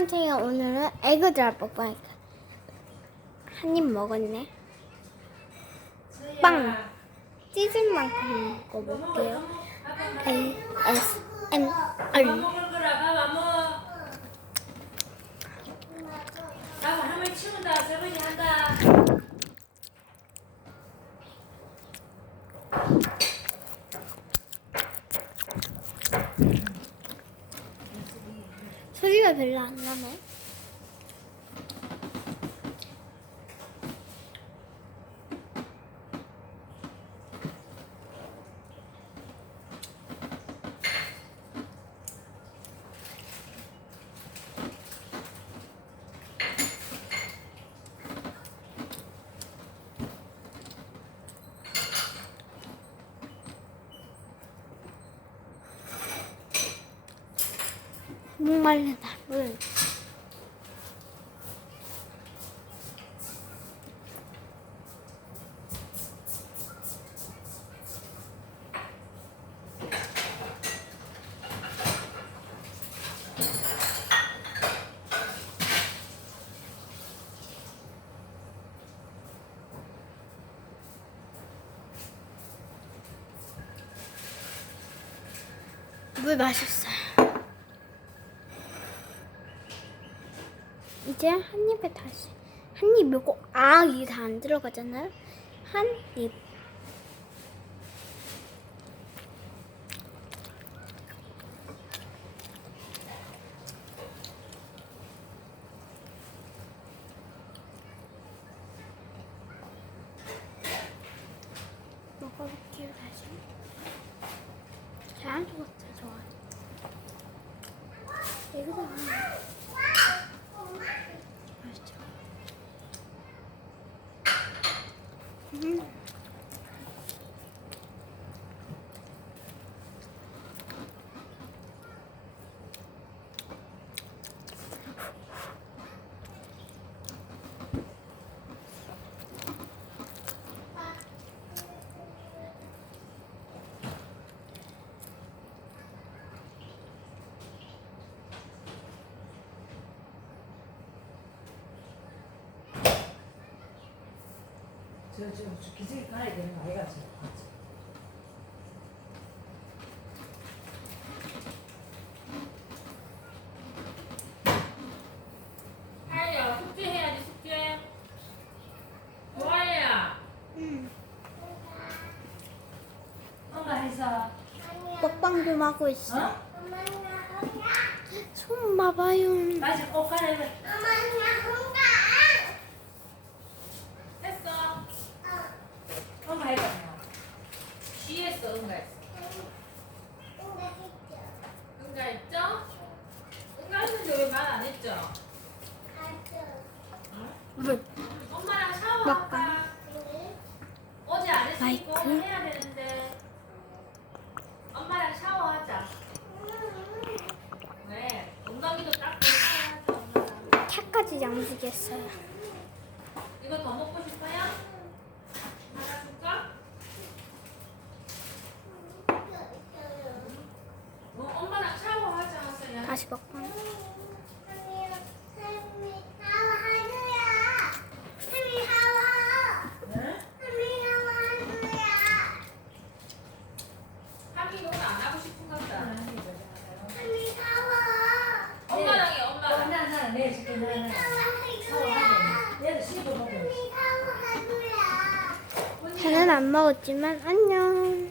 안녕하세요. 오늘은 에그드랍 먹방입니다. 한입 먹었네. 빵! 찢은 만큼 먹어볼게요. ASMR. 먹을 거라 가봐 뭐. 나고 할머니 치운다 설거지 한다. 소리가 별로 안 나네. 목말르다. 물. 물 마셨어요. 이제 한 입에 다시 한 입이고 아 이게 다 안 들어가잖아요. 한 입. 먹어볼게요 다시. 잘안 죽었어 좋아. 이거다. Mm-hmm. 저 기저귀 갈아야 되는 거 아이가 지금. 하야 숙제 해야지 숙제. 엄마 해서. 먹방 좀 하고 있어. 어? 손 봐봐요. 다시 옷 갈아입어. 했어. 엄마 해봐. 쉬했어 응가했어. 응가했죠? 응가했는데 왜 말 안 했죠? 물. 엄마랑 샤워할까? 어제 안 했으니까 마이크. 오늘 해야 되는데 엄마랑 샤워하자. 네, 엉덩이도 닦고 샤워하자 엄마랑. cat 양지겠어요. 이거 더 먹고 싶어요? 하나 줄까? 어, 엄마랑 샤워하자 하세요. 다시 먹방. 응? 하미 농구 안 하고 싶은 것 같다. 엄마랑 해, 엄마랑. 나나 내 줄게 나나 샤워하자 얘도 씹어 먹어 저는 안 먹었지만 안녕.